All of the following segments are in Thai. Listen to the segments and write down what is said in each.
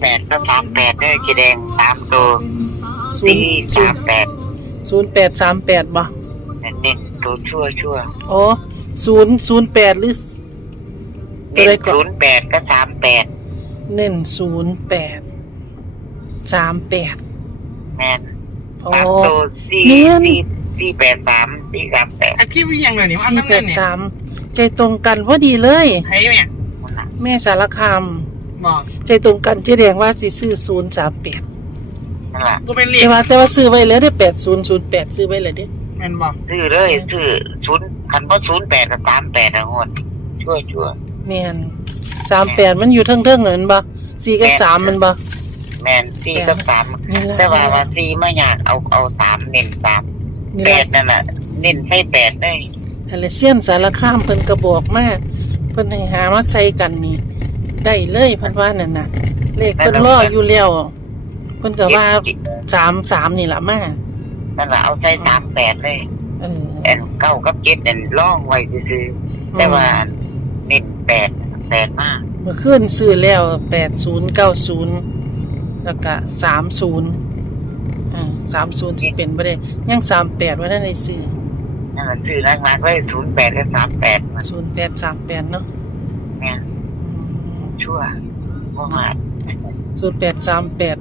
แปดก็สามแปดได้กีแดงสามตัวศูนสี่ย์สามแปดศูนย์แปดสามแปดบ่เน้นๆตัวชั่วชั่วอ๋อศูนย์ศูนย์แปดหรือตัวเน้นใดก่อน ศูนย์แปดก็สามแปดเน้นศูนย์แปดสามแปดแม่นอ๋อ สามตัวสี่เนียนสี่สี่แปดสามสี่สามแปดอาชีพวิยังเลยนี่ว่าสี่นั่นแปนั่ดนเนี่ยสามใจตรงกันพอดีเลยไทยเนี่ย นั่นน่ะแม่สารคาม บอกใจตรงกันเจ๊แดงว่าสิซื้อศูนย์สามแปดนั่นแหละก็เป็นเรียแต่กว่าแต่ว่าซื้อไว้แล้วได้แปดศูนย์ศูนย์แปดซื้อไว้เลยเด้ แม่นบอกซื้อเลยซื้อศูนย์คันว่าศูนย์แปดกับสามแปดนะงวดชั่วชั่วแม่นสามแปดมันอยู่เทิงเทิงๆนั่นบ่สี่กับสามมันบ่แม่นสี่กับสามนี่ละ แต่ว่าว่าสี่ไม่อยากเอาเอาสามเน้นสามนี่แปละดนั่นแหละเน้นใส่แปดได้อะไรเซียนสารคามเพิ่นกระบอกมาเพิ่นให้หามาใช้กันนี่ ได้เลยเพิ่นว่านั่นน่ะ เลขเพิ่นรออยู่แล้วเพิ่นก็ว่าสามสามนี่ล่ะมานั่นแหละเอาใส่สามแปดเลยเออแต่เก้ากับเจ็ดนั่นล่องไว้ซื้อๆแต่ว่าเน้นแปดแปดมากเมื่อคืนซื้อแล้วแปดศูนย์เก้าศูนย์แล้วก็สามศูนย์อ่าสามศูนย์สิเป็นบ่ได้ยังสามแปดว่านั่นในซื้อนั่นแหละซื้อนักๆเลยศูนย์แปดกับสามแปดมันศูนย์แปดสามแปดเนาะแม่น ชั่วว่ามาศูนย์แปดสามแปด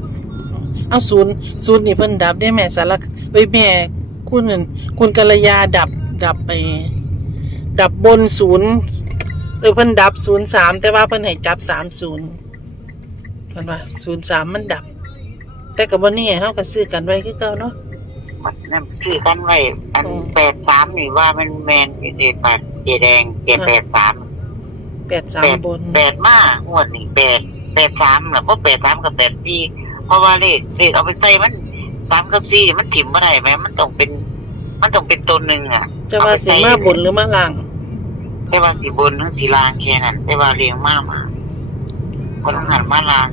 เอาศูนย์ศูนย์นี่เพิ่นดับได้แม่สารคไปแม่ คุณนั่นคุณกัลยาดับดับไป ดับบนศูนย์เออเพิ่นดับศูนย์สามแต่ว่าเพิ่นให้จับสามศูนย์เพิ่นว่าศูนย์สามมันดับ แต่กับวันนี้เฮาก็ซื้อกันไว้คือเก่าเนาะมันนั่นซื้อกันไว้อันอืมแปดสามนี่ว่ามันแมนอยู่ในบัตรเจแดงเจแปดสาม แปดสามแปดบนแปดมากงวดนี่แปดแปดสามน่ะเพราะแปดสามกับแปดสี่เพราะว่าเลขเลขเอาไปใส่มันสามกับสี่มันถิ่มไม่ได้ไหมมันต้องเป็น มันต้องเป็นตัวหนึ่งอะจะว่าสิมาบนหรือมาล่างแต่ว่าสีบนทั้งสีลางแค่นั้นแต่ว่าเรียงมากมาคนต้องหันมาลาง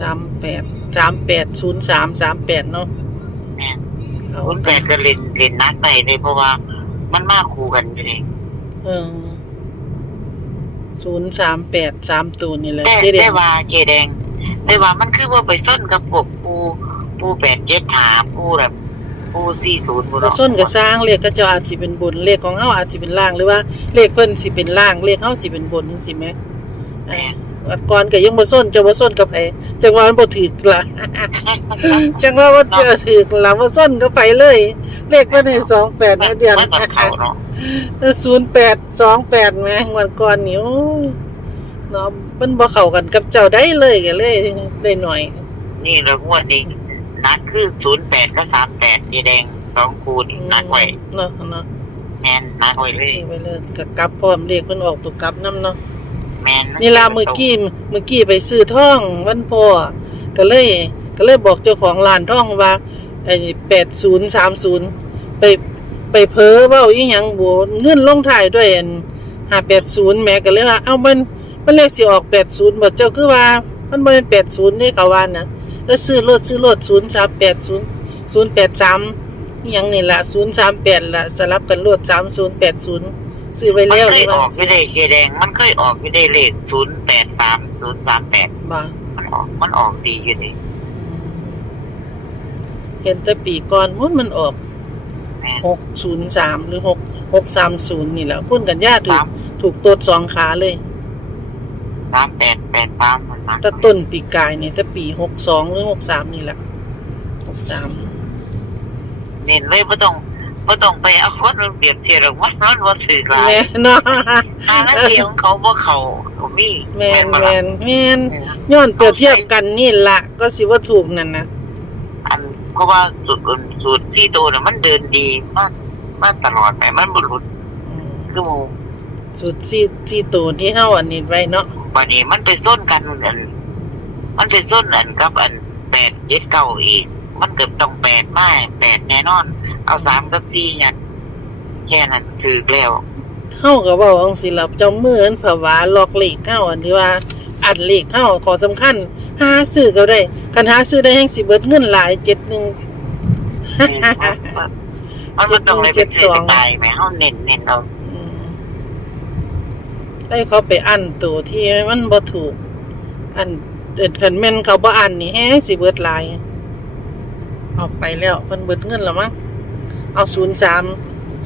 สามแปดสามแปดศูนย์สามสามแปดเนาะแม่นเอาศูนย์แปดก็เล่นเล่นนักไปเลยเพราะว่ามันมากคู่กันอยู่เลยเออ ศูนย์สามแปดสามตัวนี่แหละแต่เจ๊แดแต่งว่าเจแดง แต่ว่ามันคือว่าไปส้นกับพวกปูปูแปดเจ็ดหาปูแบบปูสี่ศูนย์เราส้นกับสร้างเลขก็จะอาจสิเป็นบนเลขของเฮาอาจสิเป็นล่างหรือว่าเลขเพิ่นสิเป็นล่างเลขเฮาสิเป็นบนจังซี่แหมแม่วัดก่อนก็ยังบ่ส้นจะบ่ส้นกับไผจังว่ามันบ่ถูกล่ะ จังว่าบ่เจอถูกล่ะบ่ส้นก็ไปเลย เลขเพิ่นให้28นะเดือน มันกับเขาเนาะ 0828แหมงวดก่อนนี่โอ้ยเนาะมันบ่เข้ากันกับเจ้าได้เลยก็เลยได้หน่อย นี่เรางวดนี้นักคือศูนย์แปดก็สามแปดเจแดงสองคูณนักไว้เนาะเนาะแมนนักไว้เลยซื้อไว้เลยก็กลับพร้อมเลขเพิ่นออกตัวกลับนํเนาะแมนนี่ล่ะเมื่อกี้เมื่อกี้ไปซื้อทองวันพ่อก็เลยก็เลยบอกเจ้าของร้านทองว่าไอ้8030ไป ไปเพ้อเว้าอีหยังบ่เงินลงท้ายด้วยอัน580แหม่ก็เลยว่า เอ้ามันมันเลขสิออก 80บ่เจ้าคือว่า มันบ่เป็น80นี่เขาว่านะเออซื้อรถซื้อรถ0380 083อีหยังนี่ล่ะ038ล่ะสลับกันรถ3080ซื้อไว้มันแล้วเคยนี่อว่าอกอยู่ได้เจแดง มันเคยออกอยู่ได้เลขศูนย์แปดสามศูนย์สามแปดบ่มันออกมันออกดีอยู่เลยเห็นแต่ปีก่อนมันมันออกแม่น หกศูนย์สามหรือหกหกสามศูนย์นี่แหละพุ่นกันญาถูสากมถูกตัวสองขาเลยสามแปดแปดสามมันนักแต่ต้นปีกายเนี่ยแต่ปีหกสองหรือหกสามนี่แหละหกสามเน้นเลยไม่ต้องไม่ต้องไปเอาคนมันเปรียบเทียบหรอกว่ามันว่าสื่อหลายแม่นเนาะทางนั้นเดียวของเขาว่าเขาเขามีแม่นบ่แม่ล่ะนแม่นย้อนเปรียบเทียบกันนี่ละก็สิว่าถูกนั่นนะอัน เพราะว่าสูตรสูตรซี่ตัวน่ะมันเดินดีมากมากตลอดไปมันบุรุษอืมคือหมูสุดที่ที่ตัวที่เฮาอันนี้ไว้เนาะวันนี้มันไปส้นกันอันมันไปส้นอันกับอันแปดเจ็ดเก้าอีก มันเกือบต้องแปดไม่แปดแน่นอน เอาสามกับสี่เนี่ยแค่นั้นถือแล้วเฮาก็เว้าจังซี่ล่ะเจ้ามืออันผวาลอกเลขเฮาอันที่ว่า อัดเลขเฮาขอสำคัญหาซื้อก็ได้คันหาซื้อได้แฮงสิเบิดเงินหลาย71มันมันต้องเลยเป็นเศรษฐตายไหมเขาเน้นเน้นเอาอืมได้เขาไปอันตัวที่มันบ่ถูก อันเอ็ดคันแม่นเขาบ่อ่านนี่แฮงสิเบิดหลาย ออกไปแล้วเพิ่นเบิดเงินแล้วมั้งเอา03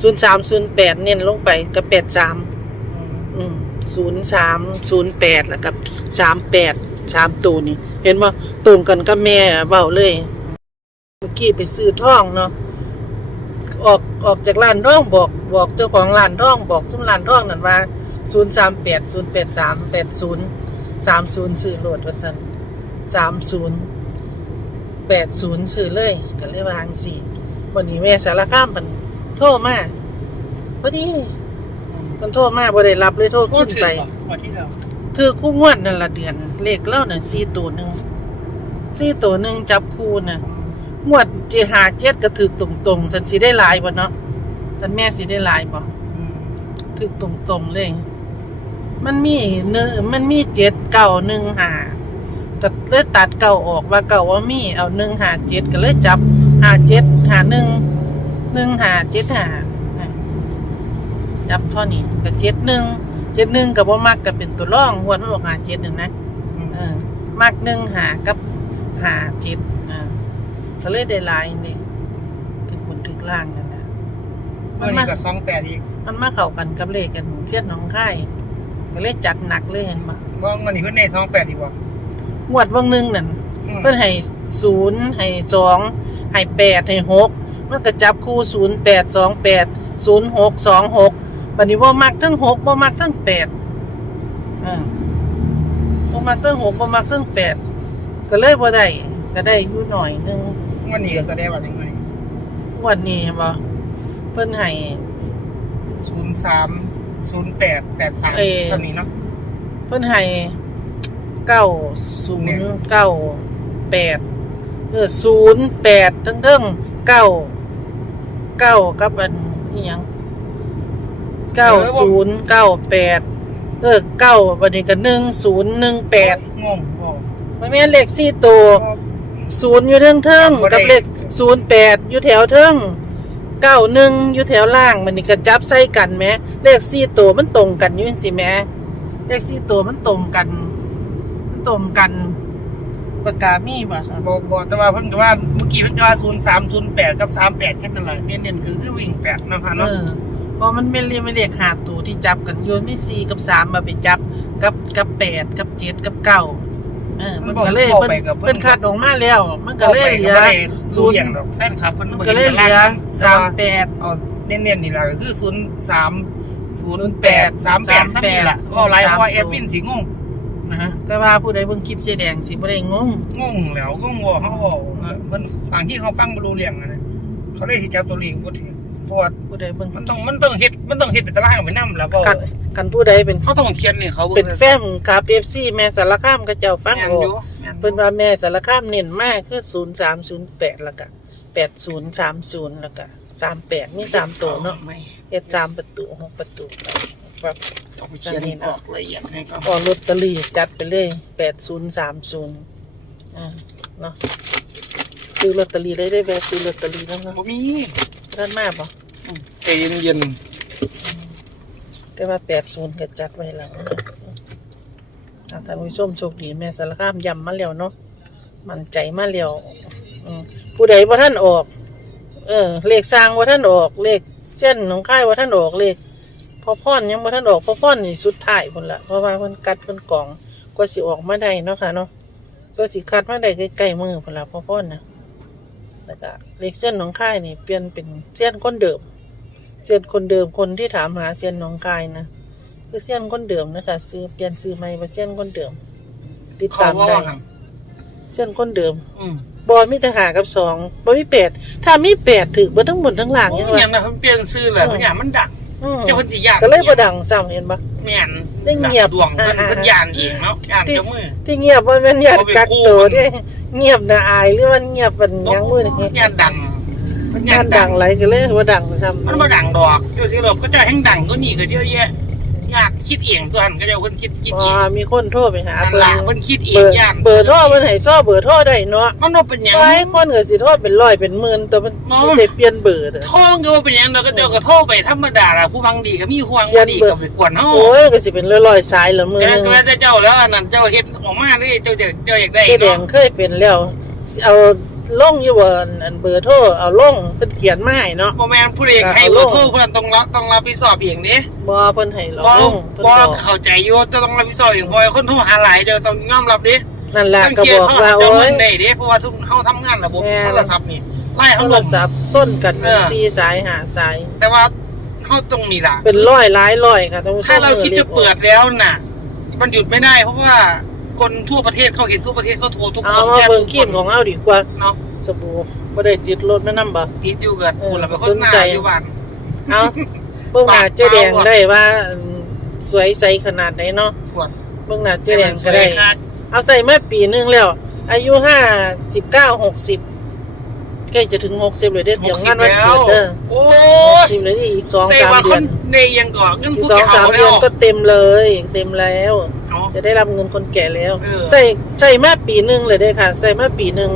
0308เน้นลงไปกับ83อืม 0308แล้วกับ38 3ตัวนี่ เห็นบ่าตรงกันกับแม่เว้าเลย เมื่อกี้ไปซื้อทองเนาะออกออกจากร้านทองบอกบอกเจ้าของร้านทองบอกซุ้มร้านทองนั่นว่า038 083 80 30ซื้อโหลดว่าซั่น30 80ซื้อเลยก็เลยวาจั่งสิวันนี้แม่สารคามมันโทรมาพอดี มันโทรมาบ่ได้รับเลยโทรก็ขึ้นถือไปว่าที่เราถือคู่งวดนั่นละเดือน เลขเล่าน่ะสี่ตัวหนึ่งสี่ตัวหนึ่งจับคู่น่ะงวดเจหาเจ็ดก็ถือตรงๆสันสิได้หลายบ่เนาะสันแม่สิได้หลายบ่ถือตรงๆเลย มันมีเนื้อมันมีเจ็ดเก้าหนึ่งหาก็เลยตัดเก้าออกว่าเก้าว่ามีเอาหนึ่งหาเจ็ดก็เลยจับหาเจ็ดหาหนึ่งหนึ่งหาเจ็ดหาอะ จับเท่านี้ก็เจ็ดหนึ่งเจ็ดหนึ่งกับว่ามักก็เป็นตัวร่องหัวมันออกหาเจ็ดหนึ่งนะเออมักหนึ่งหากับหาเจ็ดอ่าก็เลยได้หลายนี่ถึงบนถึงล่างกันนะเมื่อนี้ก็สองแปดอีกมันมาเข้ากันกับเลขกันเสียดหน้องค่ายก็เลยจัดหนักเลยเห็นปะว่าเมื่อนี้เพิ่นได้สองแปดอีกว่ะงวดวงหนึ่งนั่น อืมเพิ่นให้ศูนย์ให้สองให้แปดให้หกมันก็จับคู่ศูนย์แปดสองแปดศูนย์หกสองหก วันนี้ว่ามักทั้งหกว่ามักทั้งแปดอ่าว่ามักทั้งหกว่ามักทั้งแปดก็เลยบ่ได้ก็ได้อยู่หน่อยหนึงเมื่อนี้ก็จะได้วันนี้เมื่อนี้งวันนี้บ่เพิ่นให้ศูนย์สามศูนย์แปดแปดสามเอ่อสนี้เนาะเพิ่นให้เก้าศูนย์เก้าแปดเออศูนย์แปดทั้งเทิงเก้าเก้ากับอันอีหยัง เก้าศูนย์เก้าแปดเออเก้าบัดนี้ก็หนึ่งศูนย์หนึ่งแปดงงบ่ไม่แม่นเลขสี่ตัวศูนย์อยู่เทิงเทิงบ่ได้กับเลขศูนย์แปดอยู่แถวเทิงเก้าหนึ่งอยู่แถวล่างมันนี่ก็จับใส่กันแหมเลขสี่ตัวมันตรงกันอยู่จังสิแหมเลขสี่ตัวมันตรงกัน มันตรงกันปากกามีบ่ซะบ่บ่แต่ว่าเพิ่นก็ว่าเมื่อกี้เพิ่นก็ว่าศูนย์สามศูนย์แปดกับสามแปดแค่นั้นแหละเน้นๆคือคือวิ่งแปดเนาะค่ะเอเนาะอเพราะมันไม่เรียกไม่เรียกหาตัวที่จับกันโยนมีสี่กับสามมาไปจับกับกับแปดกับเจ็ดกับเก้าเออมันก็เลยเพิ่นเพิ่นคัดออกมาแล้ว มันก็เลยเหลือศูศูนนย์ย์อย่างดอกแฟนคลับเพิ่นมันบ่ก็เลยเหลือสามแปดเอาเน้นๆนี่ล่ะก็คือศูนย์สามศูนย์08แปดสามแปดซ้ำนี่ล่ะว่าหลายเพราะว่าสามตัวแอดมินสิงงนะฮะแต่ว่าผู้ใดเบิ่งคลิปเจ๊แดงสิบ่ได้งงงงแล้วงงว่าเขาบอกเออเพิ่นฟังที่เขาฟังบ่รู้เรื่องอะนะเขาเลยสิจับตัวเลขบ่ถือ เพราะว่าผู้ใดเบิ่งมันต้องมันต้องเฮ็ดมันต้องเฮ็ดเป็นตารางเอาไปนำแล้วก็กันกันผู้ใดเป็นเขาต้องเขียนนี่เขาเป็นแฟนคาเอฟซีแม่สารคามก็เจ้าฟังแม่นอออกยู่แม่นอยู่เพิ่นว่าแม่สารคามเน้นมากคือ0308แล้วก็8030แล้วก็38มีสามตัวเนาะไม่เฮ็ดสามประตูหกประตูไปแบบต้องไปเขียนออกละเอียดให้เขาพอลอตเตอรี่จัดไปเลยแปดศูนย์สามศูนย์อ่าเนาะซื้อลอตเตอรี่ได้ได้แวะซื้อลอตเตอรี่แล้วเนาะบ่มีท่านมากปะ ใจเย็นแต่ว่าแปดศูนย์ก็จัดไว้แล้วนะอ่าท่านผู้ชมโชคดีแม่สารคามยำมาแล้วเนาะมันใจมาแล้วอืมผู้ใดว่าท่านออก เออ เลขสร้างว่าท่านออก เลขเส้นของค่ายว่าท่านออกเลขพอพ่อนยังว่าท่านออกพอพ่อนนี่สุดท้ายคนละเพราะว่าเพิ่นกัดเพิ่นกล่องกว่าสิออกมาได้เนาะค่ะเนาะก็สิคัดมาได้ใกล้ๆมือพนละพอพ่อนะแล้วก็เลขเส้นหนองค่ายนี่เปลี่ยนเป็นเส้นคนเดิม เส้นคนเดิมคนที่ถามหาเส้นหนองคายนะคือเส้นคนเดิมนะคะซื้อเปลี่ยนซื้อใหม่ว่าเส้นคนเดิม ติดๆเขาตามว่าได้ว่าหั่นเส้นคนเดิม อืมบอมีแต่หากับสองบอมีแปดถ้ามีแปดถือบ่ทั้งบนทั้งล่างโอ้ยังยไงยังนะเขาเปลี่ยนชื่อเลยเพราะอย่างมันดังอืมเจ้าเพิ่นสิยานก็เลยบ่ดังซ้ำเห็นปะแม่นได้เงียบดวงเพิ่นอ่าๆเพิ่นยานเองเนาะยานเจ้ามือที่เงียบว่าแม่นญาติเอาไปกักคู่ตัวมันเด้เงียบนะอายหรือว่าเงียบเป็นหยังมือนี่ยานดัง เพิ่นงานดังไรก็เลยว่าดังซ้ำมันบ่ดังดอกเจ้าสิหลบก็จะแห่งดังก็นี่ก็เยอะแยะญาติคิดเองตัวหันก็จะเพิ่นคิดคิดอ๋เอองมีคนโทรไปหานั่นเพิ่ล่ะนเพิ่นคิดเอเบงอร์ย่านเบอร์โทรเพิ่นให้ซ้อเบอร์โทรได้เนาะมันบ่เป็นหยังหลายคนก็สิโทรเป็นร้อยเป็นหมื่นแต่มันอ๋อมันได้เปลี่ยนเบอร์เด้อโทษก็ว่าเป็นหยังเราก็เจ้าก็โทษไปธรรมดาล่ะผู้ฟังดีก็มีผู้ฟังบ่ดีก็ไปกวนเฮาโอ้ยก็สิเป็นร้อยๆสายละมื้อแต่หนึงแต่เจ้าแล้วอันนั้นเจ้าเฮ็ดออกมาเลยเจ้าจะเจ้าอยากได้เจ๊แดงเนาะเคยเป็นแล้วเอา ลงอยู่บ่อันเบอร์โทรเอาลงเพิ่นเขียนมาให้เนาะบ่แม่นผู้ใดให้เบอร์โทรผู้นั้นต้องรับต้องรับผิดชอบเองเด้บ่เพิ่นให้เราบ่ลงเพิ่นบ่บอกเข้าใจอยู่เจ้าต้องรับผิดชอบเองเพราะว่าคนโทรหาหลายเจ้าต้องยอมรับเด้นั่นล่ะตั้งก็เกียบร์อกเขาว่าเจ้าโอ้เงิยนได้เด้เพราะว่าทุกเฮาทำงานระบบแม่นโทรศัพท์นี่ไล่โทเฮารลมศัพท์ส้นกันเออสี่สายหาสาย แต่ว่าเฮาตรงนี้ล่ะเป็นร้อยหลายร้อยค่ะท่านผู้ชมถ้าเราคิดจะเปิดแล้วน่ะ มันหยุดไม่ได้เพราะว่า คนทั่วประเทศเขาเห็นทั่วประเทศเขาโทรทุกคเอานมาแยกเบิ่งทุกคลิปของเฮาดีกว่าเนาะสบู่บ่ได้ติดรถแม่นำบ่ ติดอยู่กับเออคุณเราเป็นคนสนหน้าใจอยู่บ้าน เอาเบิ่งหน้าเจ๊แดงได้ว่าสวยใสขนาดไหนเนาะควรเบิ่งหน้าเจ๊แดงก็ได้สวยค่ะเอาใส่มาปีหนึงแล้ว อายุห้าสิบเก้าหกสิบใกล้จะถึงหกสิบเลยเด้อหเดี๋ยกวสิงาบนวันแล้เกิว ดเด้อโอ้หกยสิบเลยนี่อีกสองแต่สามว่าคเดือนนในยังก่อนเงินอีกผู้สองแก่สามเอาเดือนแล้วก็เต็มเลย เต็มแล้ว เอาจะได้รับเงินคนแก่แล้ว เออ ใส่ใส่มาปีหนึ่งเลยได้อค่ะ ใส่มาปีหนึ่ง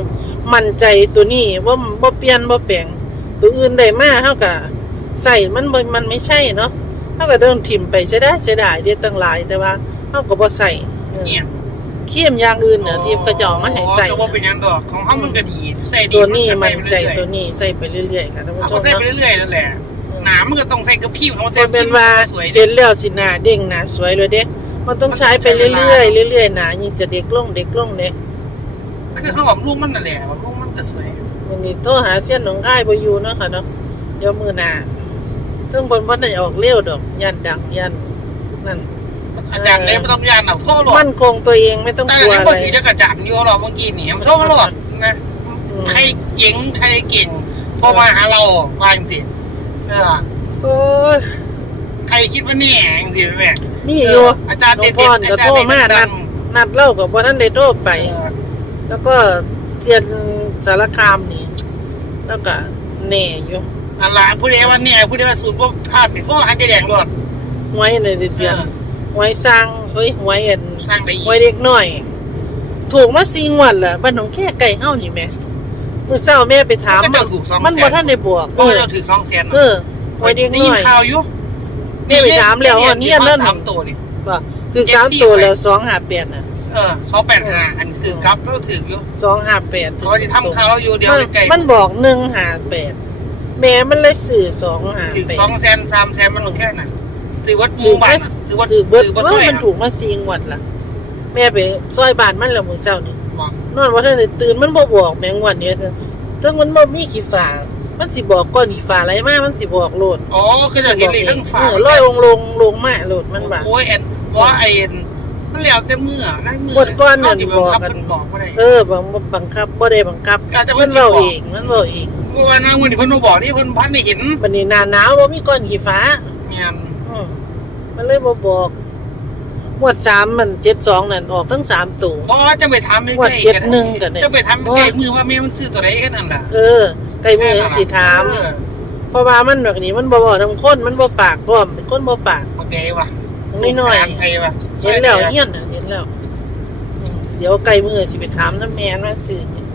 มั่นใจตัวนี้ว่าบ่เปลี่ยนบ่แปลงตัวอื่นได้มาเท่ากับใส่มันบ่มันไม่ใช่เนาะเท่ากับต้องถิ่มไปเสียได้เสียดายเด้อตั้งหลายแต่ว่าเท่ากับบ่ใส่เออเนี่ยเขี้ยมอย่างอื่นน่ะที่กระจอกมาให้ใส่ก็ว่าเป็นยังดอกของเขามันก็ดีใส่ดีตัวนี้ก็มันใส่ไปใจเรื่อยๆตัวนี้ใส่ไปเรื่อยๆค่ะท่านผู้เอาชก็มใส่ไปเนาะ เรื่อยๆนั่นแหละหนามันก็ต้องใส่กับขี้เขาใส่มันเป็นว่าสวยเห็นแล้วสิหน้าเด้งหน้าสวยเลยเด้ มันต้องใช้ไปเรื่อยๆเรื่อยๆหน้ายิ่งจะเด็กลงเด็กลงเด้คือเขาแบบลูกมันนั่นแหละแบบลูกมันก็สวยวันนี้โทรหาเส้นหนองคายบ่อยู่เนาะค่ะเนาะเดี๋ยวมื้อหน้าเรื่องบนวันได้ออกเร็วดอก ยันดังยันนั่นอาจารย์เลยไม่ต้องยานหนักโทษหรอกมั่นคงตัวเองไม่ต้องแต่กลัวยังอะไรบางทีจะกระจัดอยู่หรอกเมื่อกี้นี่มันโทษมาหลอดนะอืมใครเจ๋งใครเก่งโทรมาหาเราว่าจังสิเออโอ้ยใครคิดว่าแน่จังสิแม่นี่อยู่อาจารย์หลวเด็งดพ่อๆก็อาจารโทรย์มาเด็นัดดนัดเล่ากับบ่ทันได้โทรไป แล้วก็เจียนสารคามนี่ แล้วก็แหน่อยู่อันละผู้ใดว่าเนี่ยผู้ใดว่าสูตรพวกภาพนี่โทษหาเจ๊แดงหลอดหวยในเดือนเออหวยสร้างเอ้ยหวยอันสร้างได้อีหวยกเด็กน้อย ถูกมาสี่งวดล่ะบ้านหนองแค่ไก่เฮานี่แหม่มื้อเช้าแม่ไปถามก็เจ้าถูกสองมันบ่ทันได้บอกก็เจ้าถือสองแสนเออหวยเด็กได้น้ยินอยข่าวอยู่ แม่ไปถามแล้วว่าเนี่ยนั่นสามตัวนี่บ่คือสามตัวแล้วสองห้าแปดน่ะเออสองแปดห้าอันถือครับแล้วถืออยู่สองห้าแปดเขาจะทำข่าวอยู่เดียวมันไกลมันบอกหนึ่งห้าแปดแม่มันเลยสื่อสองห้าถือแปดสองแสนสามแสนมันลงแค่นั้นถือวัดหถืมู่อบ้าว่านน่ะถือวัดถือเบิดถือวัดว่าซอยมันน่ะถูกมาสี่งวดล่ะ แม่ไปซอยบ้านมันแล้วมื้อเช้านี่บอกนอนว่าท่านได้ตื่นมันบ่บอกแมงวันนี้ซึ่งมันบ่มีขี้ฟ้า มันสิบอกก้อนขี้ฟ้าอะไรมา มันสิบอกโลดอ๋อก็จะเห็นเลยทั้งฝาเออลอยลงลงลงมาโลดมันว่าโอ้ยแอนว่าไอ้เอ็นมันแล้วแต่มือได้มือหมดก้อนน่ะเขาสิบังคับบอกกันมันบอกบ่ได้เออบังบังคับบ่ได้บังคับอาจจะเพิ่มันนสิเว้าบอกเองมันเว้าเองเมื่อวานนางวันที่เพิ่นมาบอกนี่เพิ่นพันได้เห็นบัดนี้หน้าหนาวบ่มีก้อนขี้ฟ้างานอืมมันเลยบ่บอก หมวดสามมันเจ็ดสองนั่นออกทั้งสามตัว เพราะว่าจะไปทำให้ว่าใกล้เจ็ดหนึ่งกันเนี่ยจะไปทำให้ใกล้มือว่าแม่มันซื้อตัวใดกันนั่นล่ะเออไก่มือสิถามเออเพราะว่ามันแบบนี้มันบ่บอกน้ำข้นมันบ่ปากพร้อมเป็นคนบ่ปากบักเดว่ะน้อยไทยว่ะๆเห็นแล้วเฮียนน่ะเห็นแล้วอืมเดี๋ยวไก่มือสิไปถามน้ำแม่นว่าซื้อหยัง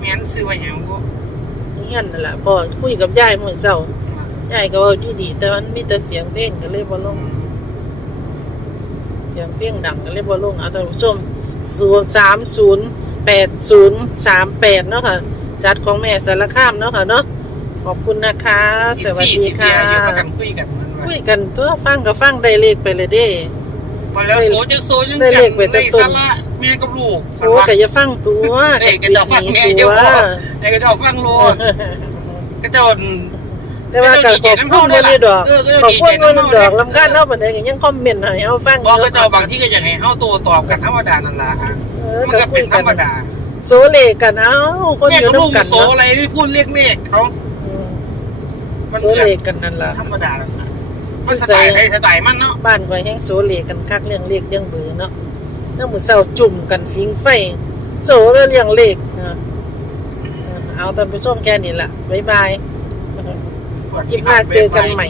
แม่นซื้อไว้หยังบ่เฮียนนั่นล่ะพอคุยกับยายมื้อเช้ายายก็เว้าดีๆแต่มันมีแต่เสียงเพลงก็เลยบ่ลงเสียงเพลงดังก็เลยบ่ลงเอาท่านผู้ชม0308038เนาะค่ะ จัดของแม่สารคามเนาะค่ะเนาะขอบคุณนะคะ สวัสดีค่ะ14อยู่ประกันคุยกันมันว่าคุยกันตัวฟังก็ฟังได้เลขไปเลยเด้พอแล้วโซจังโซจังได้เลขไปตั้ได้งต้นสาระแม่กับลูกโอ้ก็อย่าฟังตัวเอ้ยก็จะฟังแม่ตัเดี๋ยววไอ้ก็เจ้าฟังโลดก็เจ้า แต่ว่าก็ขอบคุณบ่ได้ดอกเออก็ขอบดีคุใจณบ่น้ำได้เฮาดอกลำคาญเนาะปานใดก็ยังคอมเมนต์ให้เฮาฟังบอกก็เจ้าบางที่ก็อยากให้เฮาโตตอบกันธรรมดานั่นล่ะเออมันก็ก็คุเป็ยนธกัรนรมดาโซเลกันเอ้าคนแม่อยู่กับลูกนำกันโซเนาะอะไรที่พูดเรียกๆเขาอืมมันโซเลกันนั่นล่ะธรรมดานั่นล่ะมันสไตล์ใครสไตล์มันเนาะบ้านไว้แห้งโซเลกันคักเรื่องเลขเรื่องเบอร์เนาะน้ำมือเศร้าจุ่มกันฟิงไฟโซแล้วเรื่องเลขนะเออเอาท่านผู้ชมแค่นี้ละบ๊ายบาย คลิปหน้าเจอกันใหม่